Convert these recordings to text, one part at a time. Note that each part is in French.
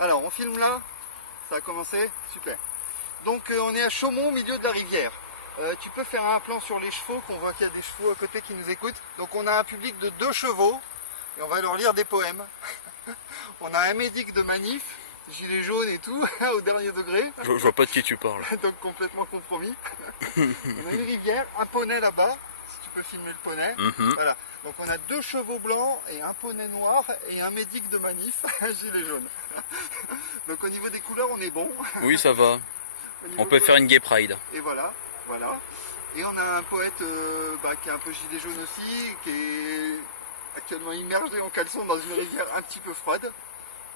Alors on filme là, ça a commencé, super. Donc on est à Chaumont, au milieu de la rivière. Tu peux faire un plan sur les chevaux, qu'on voit qu'il y a des chevaux à côté qui nous écoutent. Donc on a un public de 2 chevaux, et on va leur lire des poèmes. On a un médic de manif, gilet jaune et tout, au dernier degré. Je vois pas de qui tu parles. Donc complètement compromis. On a une rivière, un poney là-bas, si tu peux filmer le poney. Voilà. Donc on a 2 chevaux blancs et un poney noir et un médic de manif, un gilet jaune. Donc au niveau des couleurs, on est bon. Oui, ça va. On peut faire une gay pride. Et voilà, voilà. Et on a un poète qui est un peu gilet jaune aussi, qui est actuellement immergé en caleçon dans une rivière un petit peu froide.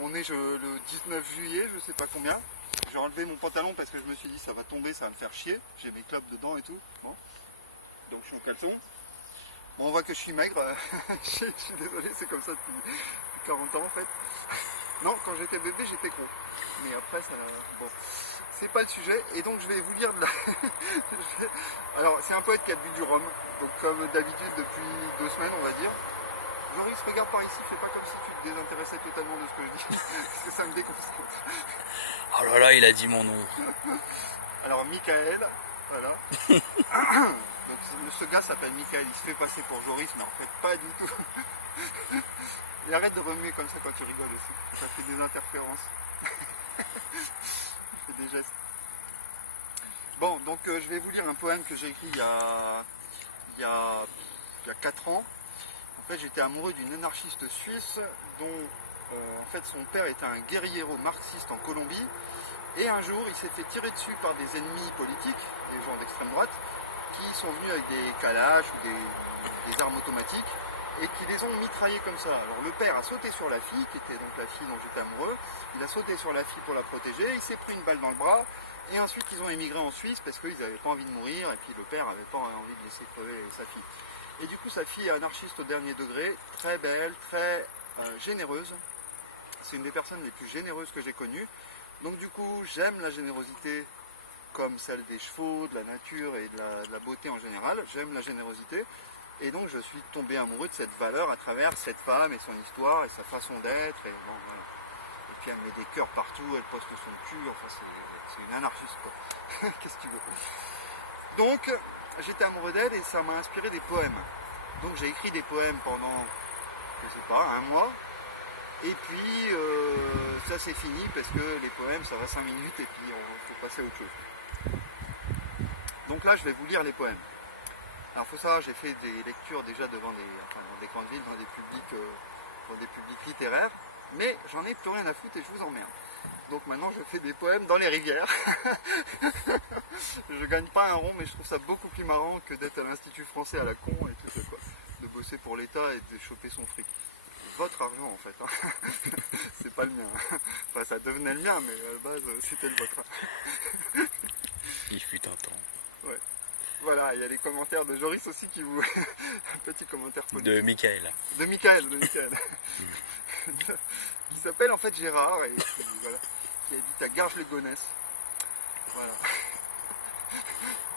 On est le 19 juillet, je sais pas combien. J'ai enlevé mon pantalon parce que je me suis dit ça va tomber, ça va me faire chier. J'ai mes clopes dedans et tout. Bon. Donc je suis en caleçon. Bon, on voit que je suis maigre. Je suis désolé, c'est comme ça depuis 40 ans en fait. Non, quand j'étais bébé, j'étais con. Mais après, ça... Bon, c'est pas le sujet. Et donc je vais vous lire de la... Alors, c'est un poète qui a bu du rhum. Donc comme d'habitude, depuis 2 semaines, on va dire. Joris, regarde par ici, fais pas comme si tu te désintéressais totalement de ce que je dis, parce que ça me déconcentre. Oh là là, il a dit mon nom. Alors, Michael, voilà. Donc, ce gars s'appelle Michael, il se fait passer pour Joris, mais en fait, pas du tout. Et arrête de remuer comme ça quand tu rigoles aussi, ça fait des interférences. Je fais des gestes. Bon, donc je vais vous lire un poème que j'ai écrit il y a 4 ans. En fait, j'étais amoureux d'une anarchiste suisse dont en fait son père était un guerriero marxiste en Colombie. Et un jour, il s'est fait tirer dessus par des ennemis politiques, des gens d'extrême droite, qui sont venus avec des calaches ou des armes automatiques et qui les ont mitraillés comme ça. Alors le père a sauté sur la fille, qui était donc la fille dont j'étais amoureux. Il a sauté sur la fille pour la protéger, il s'est pris une balle dans le bras. Et ensuite, ils ont émigré en Suisse parce qu'ils n'avaient pas envie de mourir et puis le père n'avait pas envie de laisser crever sa fille. Et du coup, sa fille est anarchiste au dernier degré, très belle, très généreuse. C'est une des personnes les plus généreuses que j'ai connues. Donc du coup, j'aime la générosité comme celle des chevaux, de la nature et de la beauté en général. J'aime la générosité. Et donc je suis tombé amoureux de cette valeur à travers cette femme et son histoire et sa façon d'être. Et, bon, voilà. Et puis elle met des cœurs partout, elle poste son cul, enfin c'est une anarchiste quoi. Qu'est-ce que tu veux? Donc j'étais amoureux d'elle et ça m'a inspiré des poèmes. Donc j'ai écrit des poèmes pendant, je sais pas, 1 mois. Et puis ça c'est fini parce que les poèmes ça va 5 minutes et puis il faut passer à autre chose. Donc là je vais vous lire les poèmes. Alors faut savoir, j'ai fait des lectures déjà devant dans des grandes villes, dans des publics littéraires, mais j'en ai plus rien à foutre et je vous emmerde. Donc maintenant je fais des poèmes dans les rivières. Je gagne pas un rond mais je trouve ça beaucoup plus marrant que d'être à l'Institut français à la con et tout ça quoi. De bosser pour l'État et de choper son fric. Votre argent en fait, hein. C'est pas le mien. Enfin ça devenait le mien mais à la base c'était le vôtre. Il fut un temps. Ouais. Voilà, il y a les commentaires de Joris aussi qui vous... Un petit commentaire politique. De Michael. De Michael. Qui s'appelle en fait Gérard et qui habite à Garges-les-Gonesse. Voilà.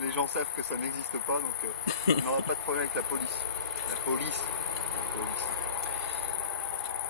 Les gens savent que ça n'existe pas donc on n'aura pas de problème avec la police. La police.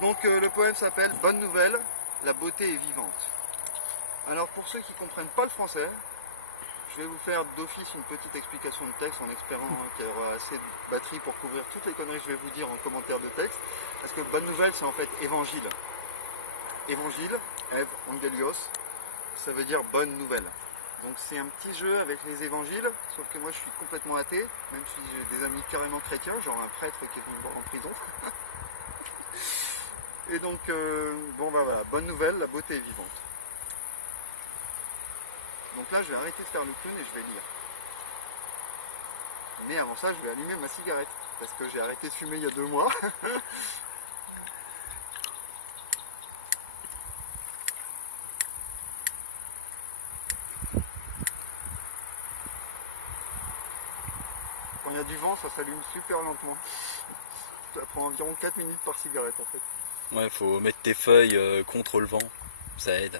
Donc le poème s'appelle Bonne nouvelle, la beauté est vivante. Alors pour ceux qui ne comprennent pas le français, je vais vous faire d'office une petite explication de texte en espérant qu'il y aura assez de batterie pour couvrir toutes les conneries que je vais vous dire en commentaire de texte. Parce que bonne nouvelle, c'est en fait évangile. Évangile, Ev, Angelios, ça veut dire bonne nouvelle. Donc c'est un petit jeu avec les évangiles, sauf que moi je suis complètement athée, même si j'ai des amis carrément chrétiens, genre un prêtre qui est venu me voir en prison. Et donc, bon bah voilà, bonne nouvelle, la beauté est vivante. Donc là, je vais arrêter de faire le clown et je vais lire. Mais avant ça, je vais allumer ma cigarette. Parce que j'ai arrêté de fumer il y a 2 mois. Quand il y a du vent, ça s'allume super lentement. Ça prend environ 4 minutes par cigarette en fait. Ouais, faut mettre tes feuilles contre le vent. Ça aide.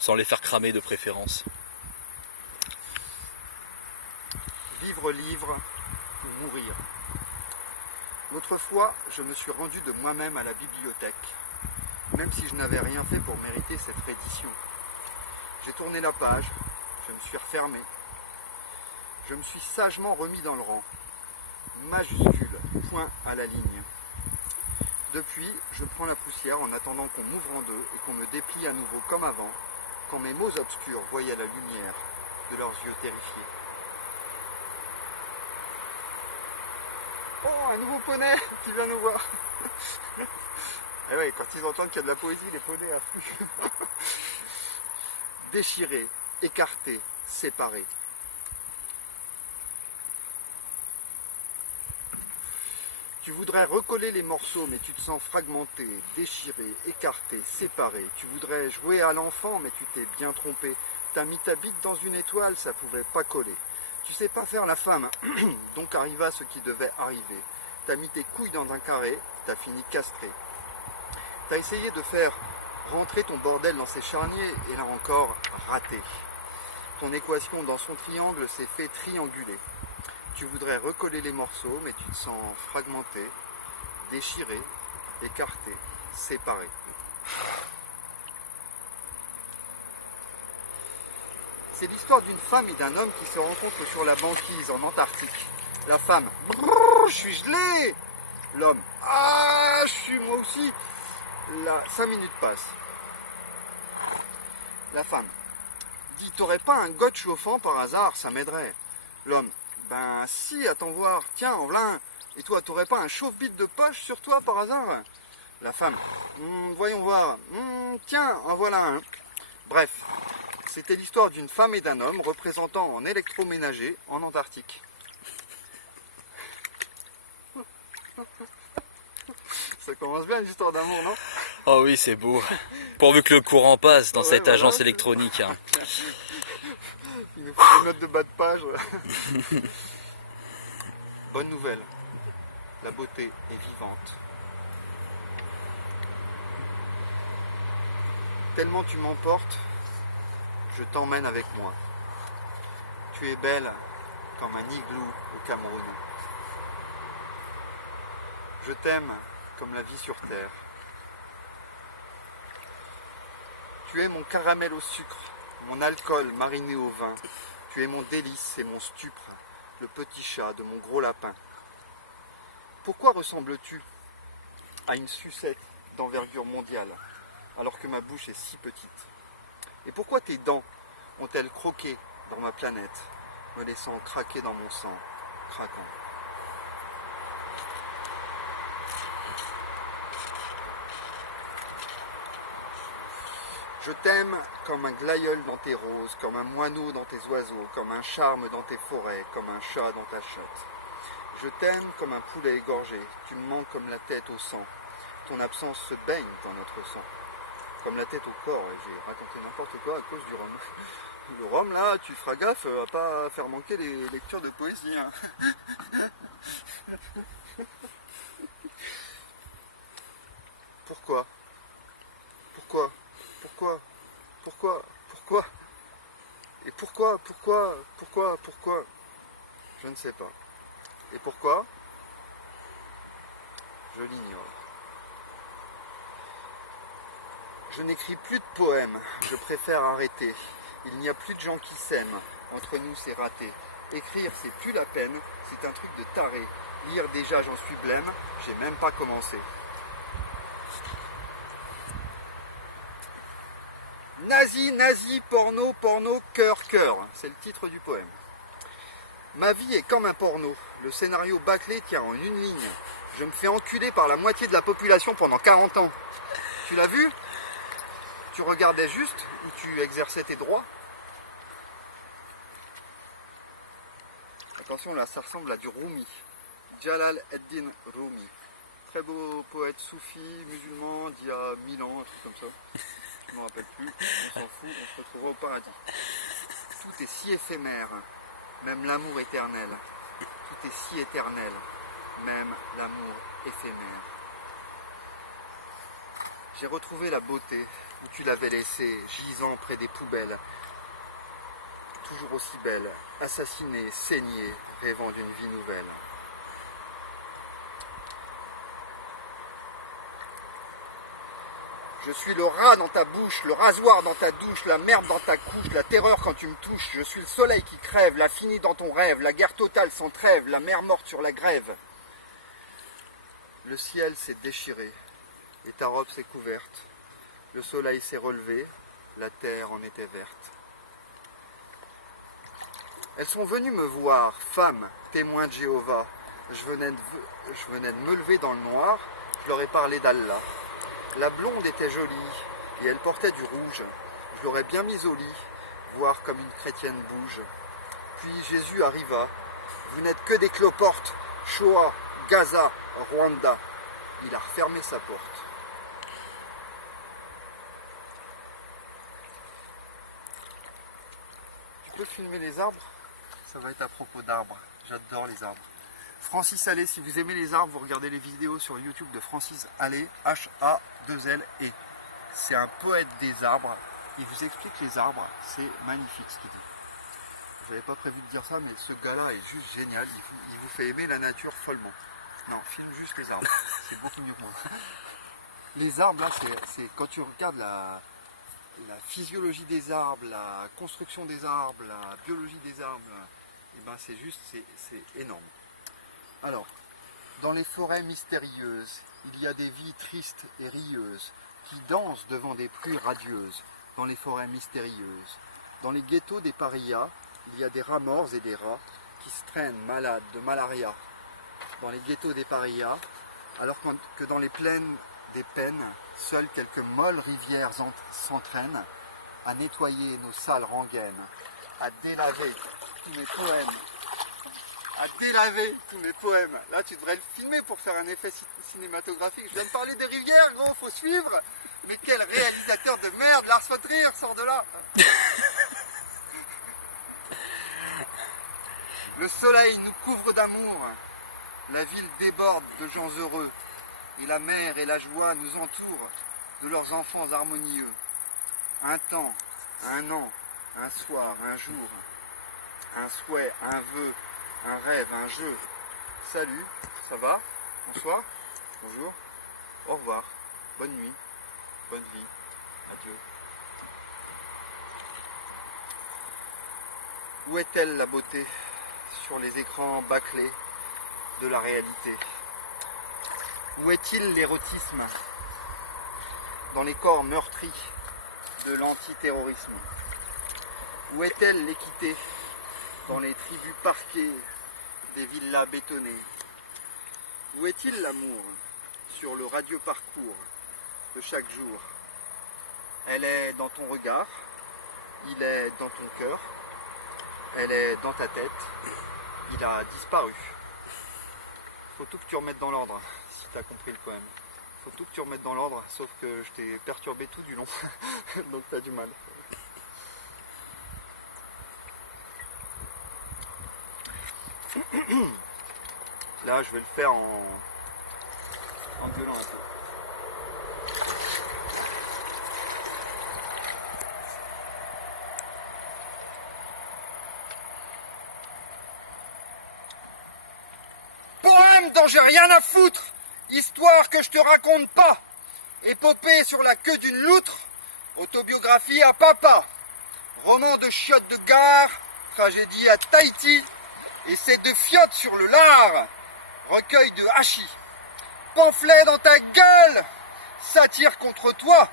Sans les faire cramer de préférence. Vivre libre ou mourir. L'autre fois, je me suis rendu de moi-même à la bibliothèque. même si je n'avais rien fait pour mériter cette reddition. J'ai tourné la page, je me suis refermé. Je me suis sagement remis dans le rang. Majuscule, point à la ligne. Depuis, je prends la poussière en attendant qu'on m'ouvre en deux et qu'on me déplie à nouveau comme avant, quand mes mots obscurs voyaient la lumière de leurs yeux terrifiés. Oh, un nouveau poney qui vient nous voir. Et ouais, quand ils entendent qu'il y a de la poésie, les poneys affluent. Déchirés, écartés, séparés. Tu voudrais recoller les morceaux, mais tu te sens fragmenté, déchiré, écarté, séparé. Tu voudrais jouer à l'enfant, mais tu t'es bien trompé. T'as mis ta bite dans une étoile, ça pouvait pas coller. Tu sais pas faire la femme, donc arriva ce qui devait arriver. T'as mis tes couilles dans un carré, t'as fini castré. T'as essayé de faire rentrer ton bordel dans ses charniers, et là encore, raté. Ton équation dans son triangle s'est fait trianguler. Tu voudrais recoller les morceaux, mais tu te sens fragmenté, déchiré, écarté, séparé. C'est l'histoire d'une femme et d'un homme qui se rencontrent sur la banquise en Antarctique. La femme, brrr, je suis gelé. L'homme, ah, je suis moi aussi. Là, 5 minutes passent. La femme, dis, t'aurais pas un goth chauffant par hasard, ça m'aiderait. L'homme, ben si, attends voir, tiens, en voilà un. Et toi, t'aurais pas un chauffe-bite de poche sur toi par hasard? La femme, voyons voir, tiens, en voilà un. Bref, c'était l'histoire d'une femme et d'un homme représentant en électroménager en Antarctique. Ça commence bien l'histoire d'amour, non? Oh oui, c'est beau. Pourvu que le courant passe dans Ouais, cette voilà. agence électronique. Hein. Il nous faut des notes de bas de page. Bonne nouvelle, la beauté est vivante. Tellement tu m'emportes, je t'emmène avec moi. Tu es belle comme un igloo au Cameroun. Je t'aime comme la vie sur terre. Tu es mon caramel au sucre, mon alcool mariné au vin. Tu es mon délice et mon stupre, le petit chat de mon gros lapin. Pourquoi ressembles-tu à une sucette d'envergure mondiale, alors que ma bouche est si petite? Et pourquoi tes dents ont-elles croqué dans ma planète, me laissant craquer dans mon sang, craquant? Je t'aime comme un glaïeul dans tes roses, comme un moineau dans tes oiseaux, comme un charme dans tes forêts, comme un chat dans ta chatte. Je t'aime comme un poulet égorgé, tu me manques comme la tête au sang. Ton absence se baigne dans notre sang, comme la tête au corps. J'ai raconté n'importe quoi à cause du rhum. Le rhum, là, tu feras gaffe à pas faire manquer les lectures de poésie. Hein. Pourquoi? Pourquoi? Pourquoi? Pourquoi? Pourquoi? Et pourquoi? Je ne sais pas. Et pourquoi? Je l'ignore. Je n'écris plus de poèmes, je préfère arrêter. Il n'y a plus de gens qui s'aiment, entre nous c'est raté. Écrire c'est plus la peine, c'est un truc de taré. Lire déjà j'en suis blême, j'ai même pas commencé. Nazi, nazi, porno, porno, cœur, cœur, c'est le titre du poème. Ma vie est comme un porno, le scénario bâclé tient en une ligne. Je me fais enculer par la moitié de la population pendant 40 ans. Tu l'as vu? Tu regardais juste ou tu exerçais tes droits? Attention, là, ça ressemble à du Rumi. Jalal ad-Din Rumi. Très beau poète soufi, musulman, d'il y a 1000 ans, un truc comme ça. Je ne me rappelle plus, on s'en fout, on se retrouvera au paradis. Tout est si éphémère, même l'amour éternel. Tout est si éternel, même l'amour éphémère. J'ai retrouvé la beauté où tu l'avais laissée, gisant près des poubelles. Toujours aussi belle, assassinée, saignée, rêvant d'une vie nouvelle. Je Je suis le rat dans ta bouche, le rasoir dans ta douche, la merde dans ta couche, la terreur quand tu me touches. Je suis le soleil qui crève, l'infini dans ton rêve, la guerre totale sans trêve, la mer morte sur la grève. Le ciel s'est déchiré et ta robe s'est couverte. Le soleil s'est relevé, la terre en était verte. Elles sont venues me voir, femmes, témoins de Jéhovah. Je venais de me lever dans le noir, je leur ai parlé d'Allah. La blonde était jolie et elle portait du rouge. Je l'aurais bien mise au lit, voir comme une chrétienne bouge. Puis Jésus arriva. Vous n'êtes que des cloportes. Shoah, Gaza, Rwanda. Il a refermé sa porte. Tu peux filmer les arbres? Ça va être à propos d'arbres. J'adore les arbres. Francis Allais, si vous aimez les arbres, vous regardez les vidéos sur YouTube de Francis Allais, H-A-2-L-E. C'est un poète des arbres. Il vous explique les arbres. C'est magnifique ce qu'il dit. Je n'avais pas prévu de dire ça, mais ce gars-là est juste génial. Il vous fait aimer la nature follement. Non, filme juste les arbres. C'est beaucoup mieux que moi. Les arbres, là, c'est quand tu regardes la physiologie des arbres, la construction des arbres, la biologie des arbres, et ben c'est juste, c'est énorme. Alors, dans les forêts mystérieuses, il y a des vies tristes et rieuses qui dansent devant des pluies radieuses. Dans les forêts mystérieuses, dans les ghettos des parias, il y a des rats morts et des rats qui se traînent malades de malaria. Dans les ghettos des parias, alors que dans les plaines des peines, seules quelques molles rivières s'entraînent à nettoyer nos sales rengaines, à délaver tous mes poèmes. Là, tu devrais le filmer pour faire un effet cinématographique. Je viens de parler des rivières, gros, faut suivre. Mais quel réalisateur de merde, Lars von Trier, sort de là. Le soleil nous couvre d'amour. La ville déborde de gens heureux. Et la mer et la joie nous entourent de leurs enfants harmonieux. Un temps, un an, un soir, un jour, un souhait, un vœu, un rêve, un jeu. Salut, ça va? Bonsoir, bonjour, au revoir, bonne nuit, bonne vie, adieu. Où est-elle la beauté sur les écrans bâclés de la réalité? Où est-il l'érotisme dans les corps meurtris de l'antiterrorisme? Où est-elle l'équité dans les tribus parquées des villas bétonnées? Où est-il l'amour sur le radieux parcours de chaque jour? Elle est dans ton regard, il est dans ton cœur, elle est dans ta tête, il a disparu. Faut tout que tu remettes dans l'ordre, si tu as compris le poème. Faut tout que tu remettes dans l'ordre, sauf que je t'ai perturbé tout du long, donc tu as du mal. Là, je vais le faire en gueulant un peu. Poème dont j'ai rien à foutre, histoire que je te raconte pas, épopée sur la queue d'une loutre, autobiographie à papa, roman de chiottes de gare, tragédie à Tahiti, essai de fiottes sur le lard, recueil de hachis, pamphlet dans ta gueule, satire contre toi,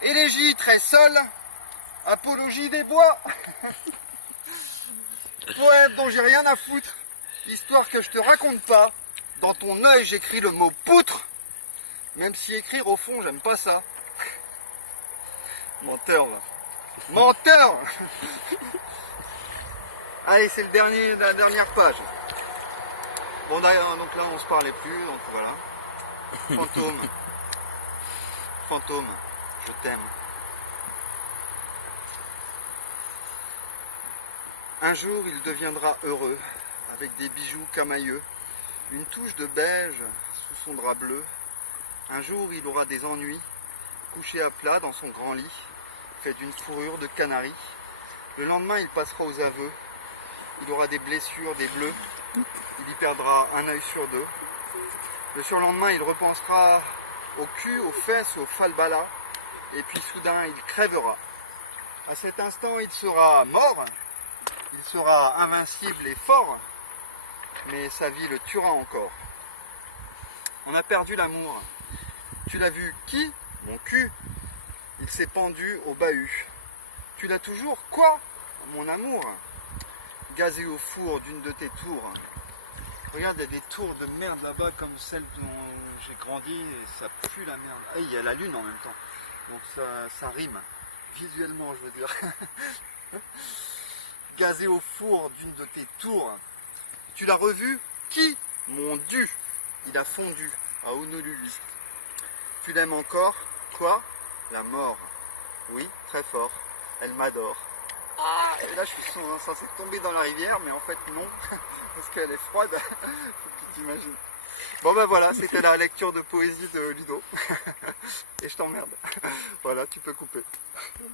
élégie très seule, apologie des bois, poème dont j'ai rien à foutre, histoire que je te raconte pas, dans ton œil j'écris le mot poutre, même si écrire au fond j'aime pas ça. Menteur là. Menteur. Allez, c'est la dernière page. Bon d'ailleurs, donc là on se parlait plus, donc voilà. Fantôme. Fantôme, je t'aime. Un jour il deviendra heureux, avec des bijoux camailleux, une touche de beige sous son drap bleu. Un jour il aura des ennuis, couché à plat dans son grand lit, fait d'une fourrure de canari. Le lendemain il passera aux aveux, il aura des blessures, des bleus, il y perdra un œil sur deux. Le surlendemain il repensera au cul, aux fesses, au falbala, et puis soudain il crèvera. À cet instant il sera mort, il sera invincible et fort, mais sa vie le tuera encore. On a perdu l'amour. Tu l'as vu qui? Mon cul. Il s'est pendu au bahut. Tu l'as toujours? Quoi? Mon amour. Gazé au four d'une de tes tours. Regarde, il y a des tours de merde là-bas comme celle dont j'ai grandi et ça pue la merde. Ah, il y a la lune en même temps. Donc ça rime. Visuellement, je veux dire. Gazé au four d'une de tes tours. Tu l'as revu? Qui? Mon Dieu. Il a fondu à Honolulu. Tu l'aimes encore? Quoi? La mort. Oui, très fort. Elle m'adore. Ah, et là je suis censé tomber dans la rivière, mais en fait non, parce qu'elle est froide. Faut que tu t'imagines. Bon ben voilà, c'était la lecture de poésie de Ludo. Et je t'emmerde. Voilà, tu peux couper.